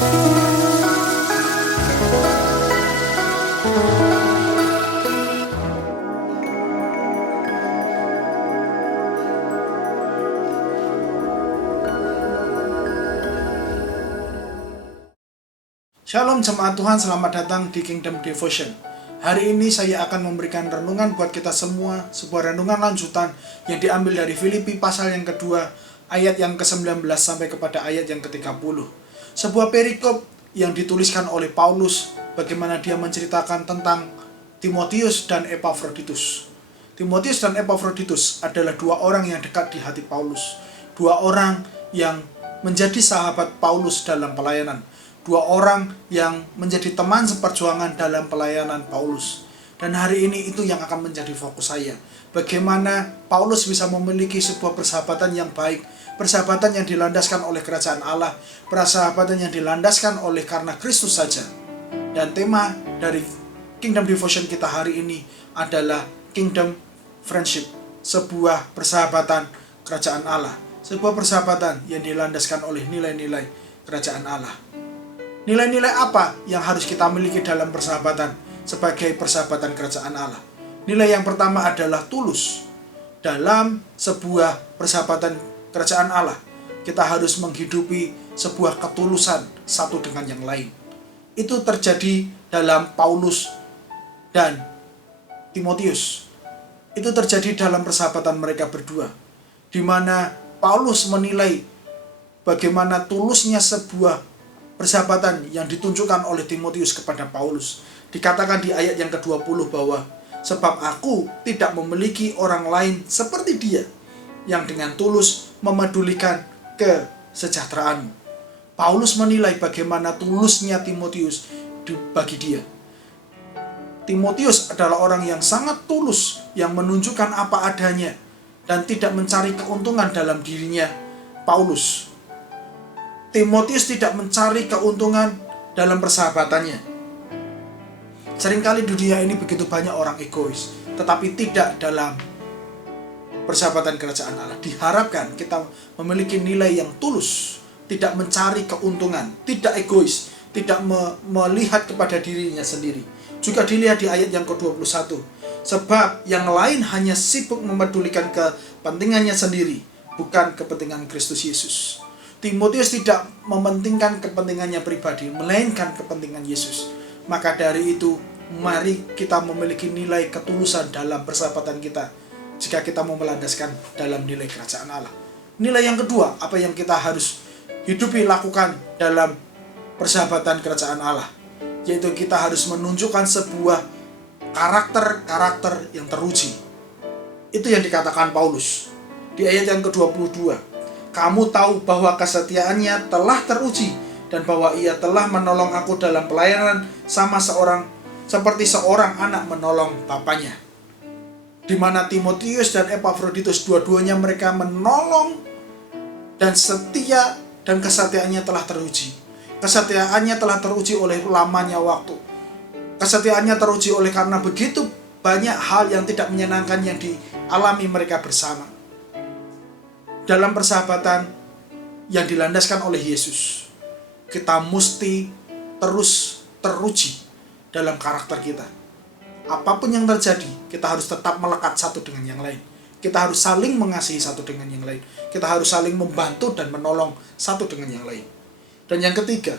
Shalom jemaat Tuhan, selamat datang di Kingdom Devotion. Hari ini saya akan memberikan renungan buat kita semua, sebuah renungan lanjutan yang diambil dari Filipi pasal yang kedua, ayat yang ke-19 sampai kepada ayat yang ke-30. Sebuah perikop yang dituliskan oleh Paulus, bagaimana dia menceritakan tentang Timotius dan Epafroditus. Timotius dan Epafroditus adalah dua orang yang dekat di hati Paulus, dua orang yang menjadi sahabat Paulus dalam pelayanan, dua orang yang menjadi teman seperjuangan dalam pelayanan Paulus. Dan hari ini itu yang akan menjadi fokus saya. Bagaimana Paulus bisa memiliki sebuah persahabatan yang baik, persahabatan yang dilandaskan oleh kerajaan Allah, persahabatan yang dilandaskan oleh karena Kristus saja. Dan tema dari Kingdom Devotion kita hari ini adalah Kingdom Friendship, sebuah persahabatan kerajaan Allah, sebuah persahabatan yang dilandaskan oleh nilai-nilai kerajaan Allah. Nilai-nilai apa yang harus kita miliki dalam persahabatan sebagai persahabatan kerajaan Allah? Nilai yang pertama adalah tulus. Dalam sebuah persahabatan kerajaan Allah, kita harus menghidupi sebuah ketulusan satu dengan yang lain. Itu terjadi dalam Paulus dan Timotius. Itu terjadi dalam persahabatan mereka berdua, di mana Paulus menilai bagaimana tulusnya sebuah persahabatan yang ditunjukkan oleh Timotius kepada Paulus. Dikatakan di ayat yang ke-20 bahwa sebab aku tidak memiliki orang lain seperti dia yang dengan tulus memedulikan kesejahteraanmu. Paulus menilai bagaimana tulusnya Timotius bagi dia. Timotius adalah orang yang sangat tulus, yang menunjukkan apa adanya dan tidak mencari keuntungan dalam dirinya Paulus. Timotius tidak mencari keuntungan dalam persahabatannya. Seringkali di dunia ini begitu banyak orang egois, tetapi tidak dalam persahabatan kerajaan Allah. Diharapkan kita memiliki nilai yang tulus, tidak mencari keuntungan, tidak egois, tidak melihat kepada dirinya sendiri. Juga dilihat di ayat yang ke-21. Sebab yang lain hanya sibuk memedulikan kepentingannya sendiri, bukan kepentingan Kristus Yesus. Timotius tidak mementingkan kepentingannya pribadi, melainkan kepentingan Yesus. Maka dari itu, mari kita memiliki nilai ketulusan dalam persahabatan kita, jika kita mau melandaskan dalam nilai kerajaan Allah. Nilai yang kedua, apa yang kita harus hidupi, lakukan dalam persahabatan kerajaan Allah, yaitu kita harus menunjukkan sebuah karakter-karakter yang teruji. Itu yang dikatakan Paulus di ayat yang ke-22. Kamu tahu bahwa kesetiaannya telah teruji dan bahwa ia telah menolong aku dalam pelayanan seperti seorang anak menolong bapaknya. Di mana Timotius dan Epafroditus dua-duanya mereka menolong dan setia, dan kesetiaannya telah teruji. Kesetiaannya telah teruji oleh lamanya waktu. Kesetiaannya teruji oleh karena begitu banyak hal yang tidak menyenangkan yang dialami mereka bersama. Dalam persahabatan yang dilandaskan oleh Yesus, kita mesti terus teruji dalam karakter kita. Apapun yang terjadi, kita harus tetap melekat satu dengan yang lain. Kita harus saling mengasihi satu dengan yang lain. Kita harus saling membantu dan menolong satu dengan yang lain. Dan yang ketiga,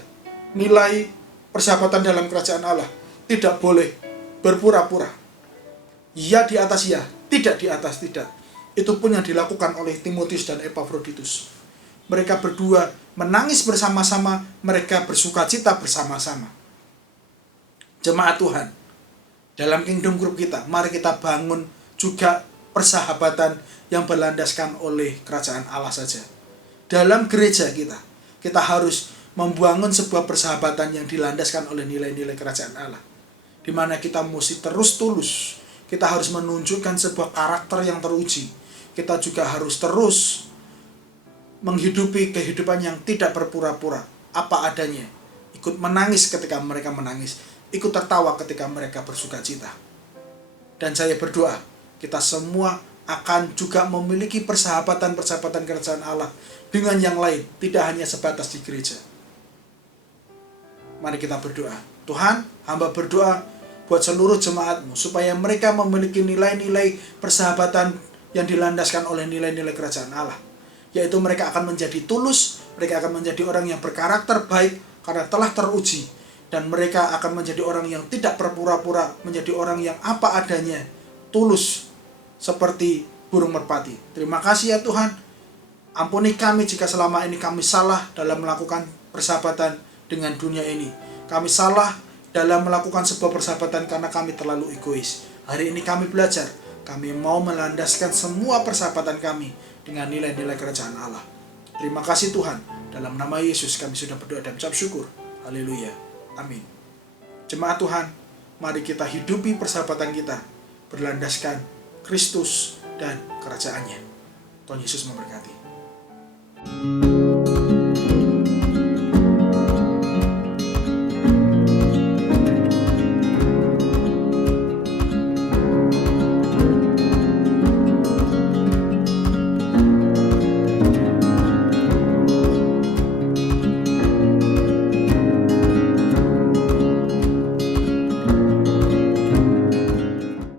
nilai persahabatan dalam kerajaan Allah tidak boleh berpura-pura. Ya di atas ya, tidak di atas tidak. Itu pun yang dilakukan oleh Timotius dan Epafroditus. Mereka berdua menangis bersama-sama, mereka bersukacita bersama-sama. Jemaat Tuhan, dalam Kingdom Group kita, mari kita bangun juga persahabatan yang berlandaskan oleh kerajaan Allah saja. Dalam gereja kita, kita harus membangun sebuah persahabatan yang dilandaskan oleh nilai-nilai kerajaan Allah, di mana kita mesti terus tulus. Kita harus menunjukkan sebuah karakter yang teruji. Kita juga harus terus menghidupi kehidupan yang tidak berpura-pura, apa adanya. Ikut menangis ketika mereka menangis, ikut tertawa ketika mereka bersukacita. Dan saya berdoa, kita semua akan juga memiliki persahabatan-persahabatan kerajaan Allah dengan yang lain, tidak hanya sebatas di gereja. Mari kita berdoa. Tuhan, hamba berdoa buat seluruh jemaat-Mu supaya mereka memiliki nilai-nilai persahabatan yang dilandaskan oleh nilai-nilai kerajaan Allah. Yaitu mereka akan menjadi tulus, mereka akan menjadi orang yang berkarakter baik karena telah teruji, dan mereka akan menjadi orang yang tidak berpura-pura, menjadi orang yang apa adanya, tulus seperti burung merpati. Terima kasih ya Tuhan. Ampuni kami jika selama ini kami salah dalam melakukan persahabatan dengan dunia ini. Kami salah dalam melakukan sebuah persahabatan karena kami terlalu egois. Hari ini kami belajar, kami mau melandaskan semua persahabatan kami dengan nilai-nilai kerajaan Allah. Terima kasih Tuhan. Dalam nama Yesus kami sudah berdoa dan ucap syukur. Haleluya. Amin. Jemaat Tuhan, mari kita hidupi persahabatan kita berlandaskan Kristus dan kerajaannya. Tuhan Yesus memberkati.